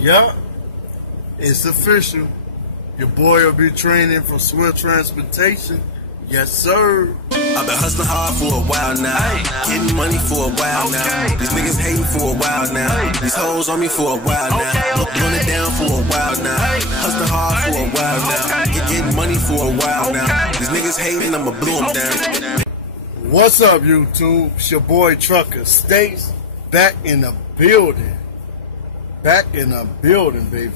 Yup, it's official. Your boy will be training for Swift Transportation. Yes, sir. I've been hustling hard for a while now, getting money for a while now. These niggas hating for a while now, these hoes on me for a while now. Blowing it down for a while now, hustling hard for a while now, getting money for a while now. These niggas hating, I'ma blow them down. What's up, YouTube? It's your boy Trucker States, back in the building. Back in the building, baby.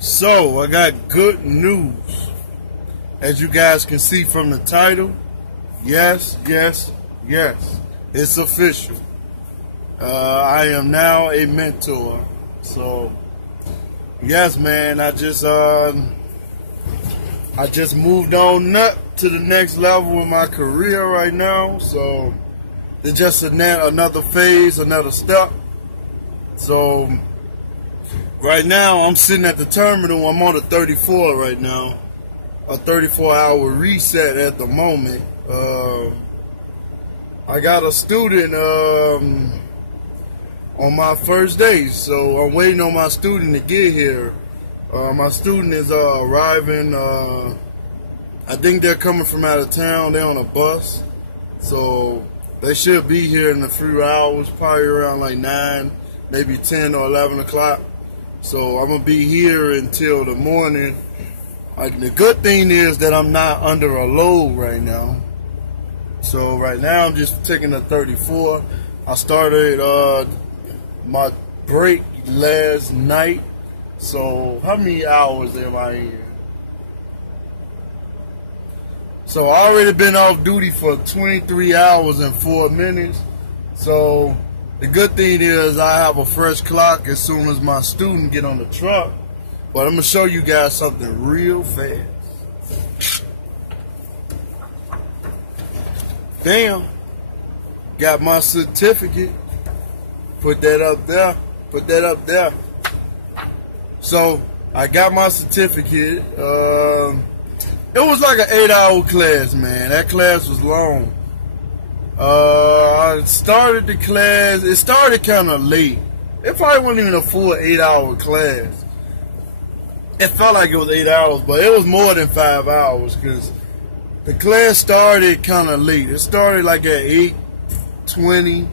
So, I got good news. As you guys can see from the title, yes, it's official. I am now a mentor. So, yes, man, I just moved on up to the next level in my career right now. So, it's just another phase, another step. So, right now, I'm sitting at the terminal. I'm on a 34 right now. A 34-hour reset at the moment. I got a student on my first day, so I'm waiting on my student to get here. My student is arriving. I think they're coming from out of town. They're on a bus, so they should be here in a few hours, probably around like 9, maybe 10 or 11 o'clock. So I'm gonna be here until the morning. The good thing is that I'm not under a load right now. So right now I'm just taking a 34. I started my break last night. So how many hours am I in? So I already been off duty for 23 hours and 4 minutes. So the good thing is I have a fresh clock as soon as my student get on the truck. But I'm going to show you guys something real fast. Damn. Got my certificate. Put that up there. Put that up there. So, I got my certificate. It was like an 8-hour class, man. That class was long. I started the class. It started kind of late. It probably wasn't even a full 8-hour class. It felt like it was 8 hours, but it was more than 5 hours because the class started kind of late. It started like at 8:20.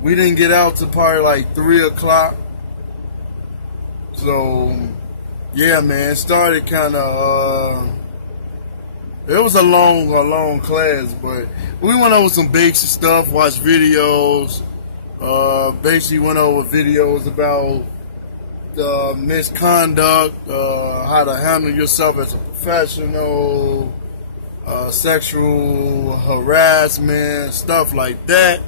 We didn't get out to probably like 3 o'clock. So, yeah, man, it started kind of, it was a long class, but we went over some basic stuff, watched videos, basically went over videos about misconduct, how to handle yourself as a professional, sexual harassment, stuff like that.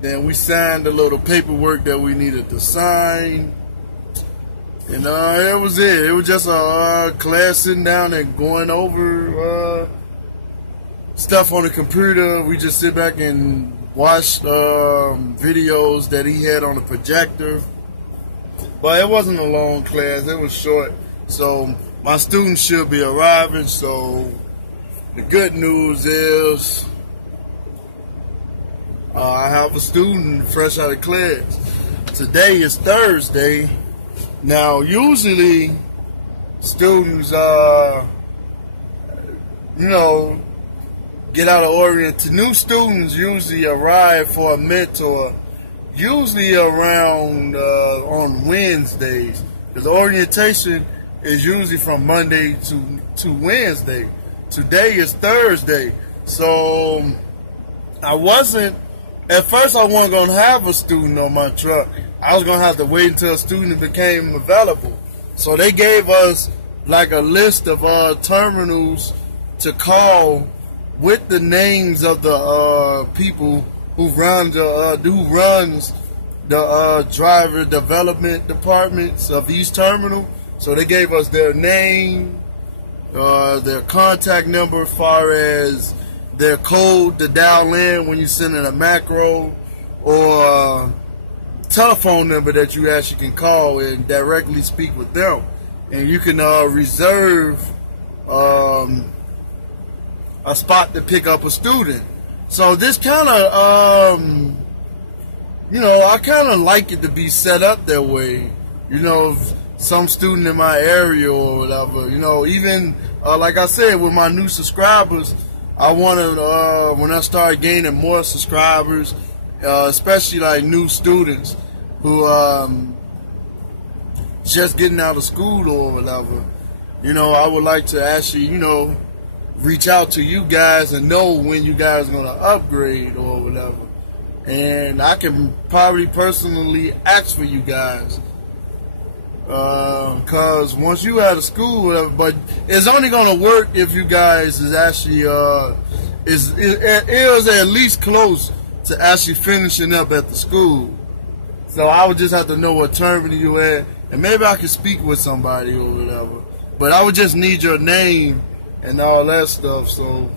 Then we signed a little paperwork that we needed to sign. And it was it. It was just a class sitting down and going over stuff on the computer. We just sit back and watch videos that he had on the projector. But it wasn't a long class, it was short. So my students should be arriving. So the good news is I have a student fresh out of class. Today is Thursday. Now usually students get out of orientation. New students usually arrive for a mentor usually around on Wednesdays, because orientation is usually from Monday to Wednesday. Today is Thursday, so at first I wasn't going to have a student on my truck. I was going to have to wait until a student became available. So they gave us like a list of terminals to call with the names of the people who runs the driver development departments of each terminal. So they gave us their name, their contact number as far as their code to dial in when you send in a macro, or telephone number that you actually can call and directly speak with them. And you can reserve a spot to pick up a student. So this kind of, I kind of like it to be set up that way. you know, some student in my area or whatever. You know, even like I said, with my new subscribers, I want to when I start gaining more subscribers, especially like new students who just getting out of school or whatever. You know, I would like to actually, you know, reach out to you guys and know when you guys are going to upgrade or whatever. And I can probably personally ask for you guys. Because once you out of school, whatever, but it's only going to work if you guys is actually, is at least close to actually finishing up at the school. So I would just have to know what term you at, and maybe I could speak with somebody or whatever. But I would just need your name and all that stuff. So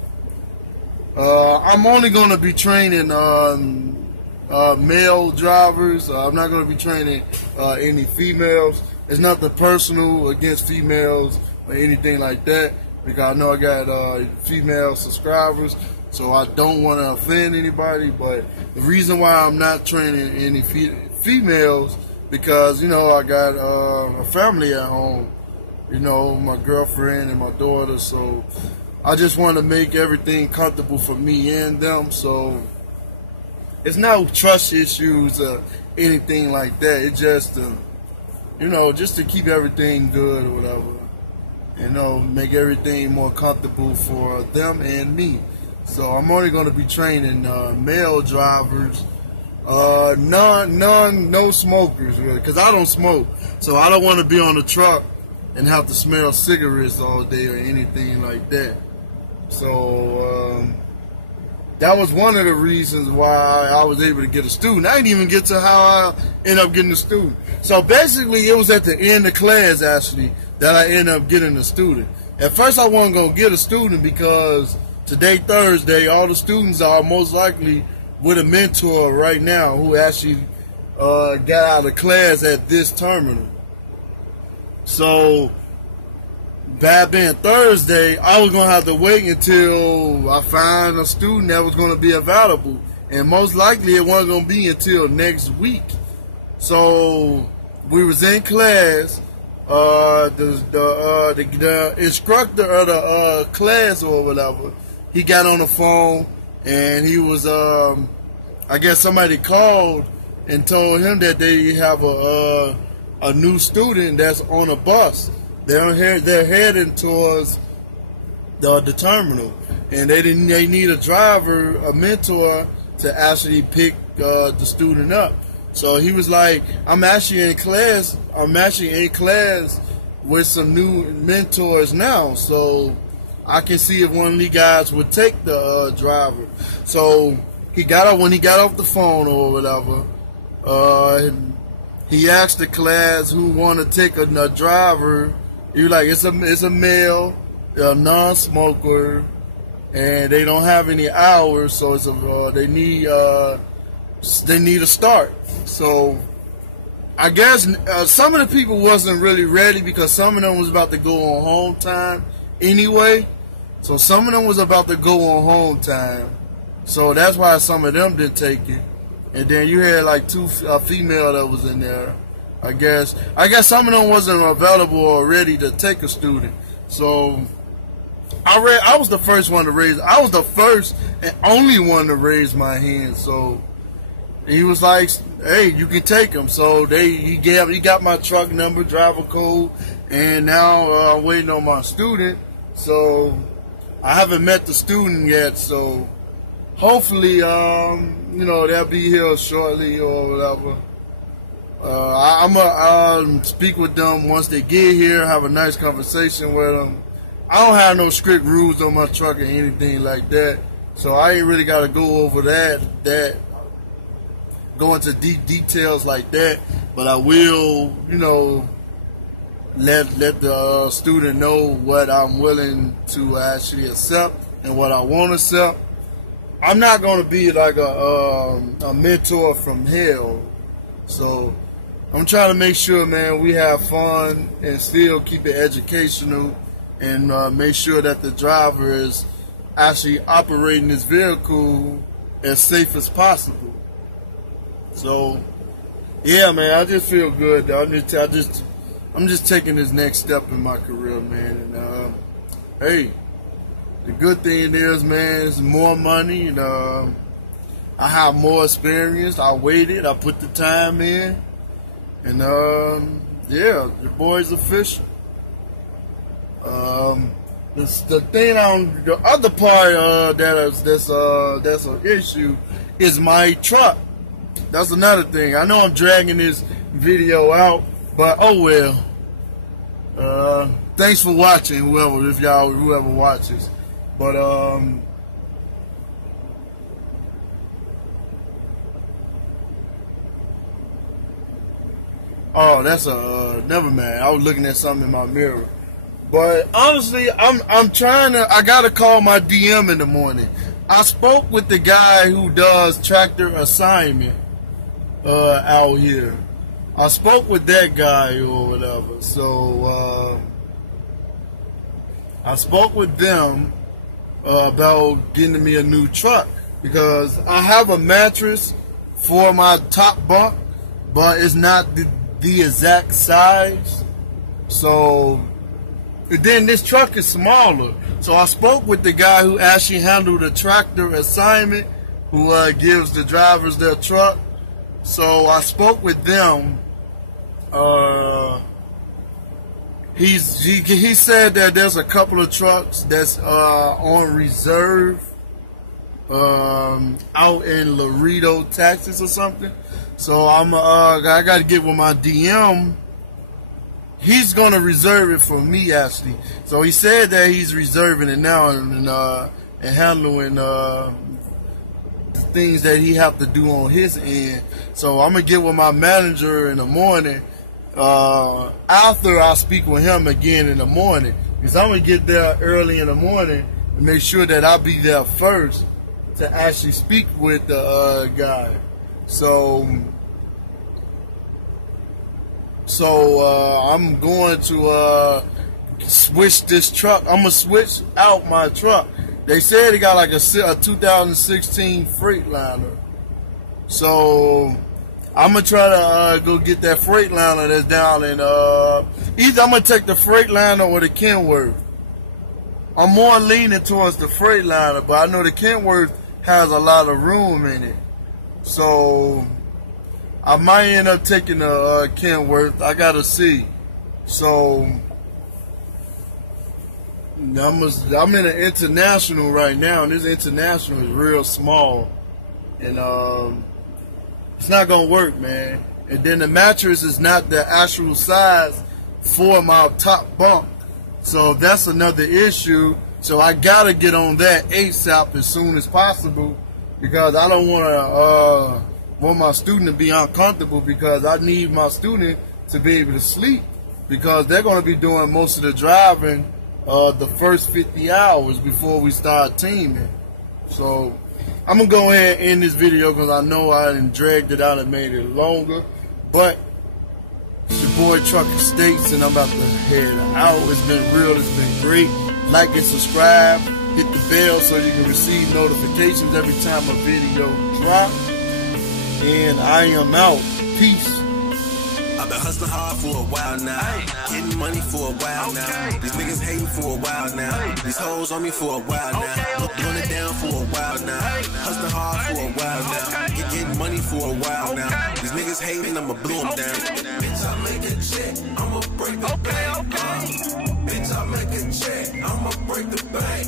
I'm only going to be training male drivers. I'm not going to be training any females. It's nothing personal against females or anything like that, because I know I got female subscribers, so I don't want to offend anybody. But the reason why I'm not training any females, because, you know, I got a family at home. You know, my girlfriend and my daughter, so I just want to make everything comfortable for me and them. So it's no trust issues or anything like that. It's just, you know, just to keep everything good or whatever. You know, make everything more comfortable for them and me. So I'm only going to be training male drivers, no smokers, really, because I don't smoke. So I don't want to be on the truck and have to smell cigarettes all day or anything like that. So that was one of the reasons why I was able to get a student. I didn't even get to how I ended up getting a student. So basically, it was at the end of class, actually, that I ended up getting a student. At first, I wasn't going to get a student because today, Thursday, all the students are most likely with a mentor right now who actually got out of class at this terminal. So, that being Thursday, I was going to have to wait until I find a student that was going to be available. And most likely it wasn't going to be until next week. So, we was in class. The instructor of the class or whatever, he got on the phone and he was, I guess somebody called and told him that they have a new student that's on a bus. They're heading towards the terminal, and they need a driver, a mentor, to actually pick the student up. So he was like, I'm actually in class with some new mentors now, so I can see if one of these guys would take the driver. So when he got off the phone or whatever, he asked the class who want to take a driver. He was like, it's a male, a non-smoker, and they don't have any hours, so it's they need a start. So I guess some of the people wasn't really ready because some of them was about to go on home time anyway. So some of them was about to go on home time. So that's why some of them didn't take it. And then you had like a female that was in there. I guess some of them wasn't available or ready to take a student. So I was the first one to raise. I was the first and only one to raise my hand. So he was like, "Hey, you can take him." So he got my truck number, driver code, and now I'm waiting on my student. So I haven't met the student yet. So hopefully, you know, they'll be here shortly or whatever. I'm gonna speak with them once they get here, have a nice conversation with them. I don't have no strict rules on my truck or anything like that, so I ain't really got to go over go into deep details like that. But I will, you know, let the student know what I'm willing to actually accept and what I won't accept. I'm not going to be like a mentor from hell, so I'm trying to make sure, man, we have fun and still keep it educational and make sure that the driver is actually operating this vehicle as safe as possible. So Yeah, man, I just feel good. I'm just taking this next step in my career, man. And hey, the good thing is, man, it's more money, and I have more experience. I waited, I put the time in, and yeah, the boy's official. The other part that's an issue is my truck. That's another thing. I know I'm dragging this video out, but oh well. Thanks for watching, whoever watches. But oh, that's never mind. I was looking at something in my mirror. But honestly, I gotta call my DM in the morning. I spoke with the guy who does tractor assignment out here. I spoke with that guy or whatever. So I spoke with them about getting me a new truck, because I have a mattress for my top bunk, but it's not the exact size. So then this truck is smaller. So I spoke with the guy who actually handled the tractor assignment, who gives the drivers their truck. So I spoke with them. He said that there's a couple of trucks that's on reserve out in Laredo, Texas or something. So I got to get with my DM. He's going to reserve it for me, actually. So he said that he's reserving it now and handling the things that he have to do on his end. So I'm going to get with my manager in the morning after I speak with him again in the morning. Because I'm going to get there early in the morning and make sure that I'll be there first to actually speak with the guy. So I'm going to switch this truck. I'm going to switch out my truck. They said he got like a 2016 Freightliner. So I'm going to try to go get that Freightliner that's down in, either I'm going to take the Freightliner or the Kenworth. I'm more leaning towards the Freightliner, but I know the Kenworth has a lot of room in it. So I might end up taking a Kenworth. I gotta see. So I'm in an International right now, and this International is real small, and it's not gonna work, man. And then the mattress is not the actual size for my top bunk, so that's another issue. So I gotta get on that ASAP as soon as possible, because I don't want my student to be uncomfortable, because I need my student to be able to sleep, because they're going to be doing most of the driving the first 50 hours before we start teaming. So I'm going to go ahead and end this video, because I know I done dragged it out and made it longer. But it's your boy Trucker States, and I'm about to head out. It's been real. It's been great. Like and subscribe. Hit the bell so you can receive notifications every time a video drops. And I am out. Peace. I've been hustling hard for a while now, getting money for a while now. These niggas hating for a while now. These hoes on me for a while now. Blowing it down for a while now. Hustling hard for a while now, getting money for a while now. These niggas hating, I'ma blow them down. Bitch, I make a check, I'ma break the bank. Bitch, I make a check, I'ma break the bank.